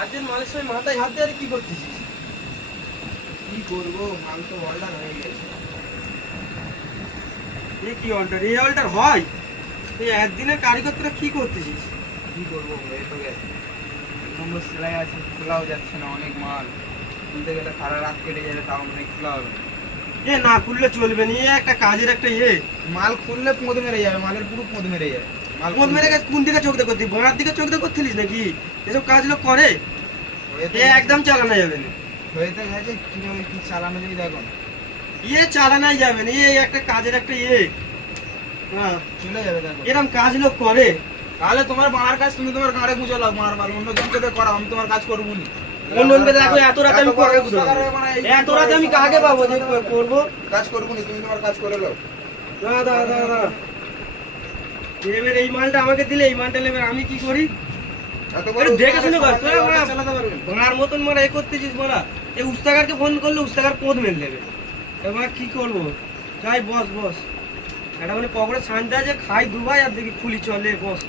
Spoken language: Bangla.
আজের মালের সময় মাথায় হাত দিয়ে কি করতেছিস? কি করবো, মাল তো অর্ডার হয়ে গেছে। কি অল্টার? এই অল্টার হয়? এই একদিনের কারিগর তোরা কি করতেছিস? কি করবো, হয়ে তো গেছে। এক নম্বর সেলাই আছে, খোলাও যাচ্ছে না, অনেক মাল খুলতে গেলে সারা রাত কেটে যাবে, তাও অনেক খোলা হবে না। না খুললে চলবে না, একটা কাজের একটা মাল খুললে পোঁদ মেরে যাবে, মালের পুরো পোঁদ মেরে যাবে। মাল মদ মেরে গেছে। কোন দিকে চোখ দেখতে? বোনার দিকে চোখ দেখছিলিস নাকি? এসব কাজ লোক করে? একদম চালানো যাবে না। হয়ে তো গেছে, কিভাবে কি চালানো যায় দেখো। চালানোই যাবে না। একটা কাজের একটা হ্যাঁ চলে যাবে দেখো। এরকম কাজ লোক করে? তাহলে তোমার মারার কাজ তুমি তোমার গাড়ে বুঝে লাও, মার মাল অন্য জনকে দিয়ে করাও, আমি তোমার কাজ করবো নি। অন্যকে দেখো, এত রাতে আমি কাকে বুঝাবো? এত রাতে আমি কাকে পাবো যে করবো? কাজ করবো নি, তুমি তোমার কাজ করে লাও। দাদা এবার এই মালটা আমাকে দিলে, এই মালটা নেবে, আমি কি করি? দেখে শুনে কর। তোর মতন মারা করতেছিস মারা। এই উস্তাগারকে ফোন করলে উস্তাগার পোঁদ মেরে দেবে। এবার কি করবো? যাই বস এটা মানে পকেটে শান্তি আছে, খাই দুবাই আর দেখি খুলি চলে বস।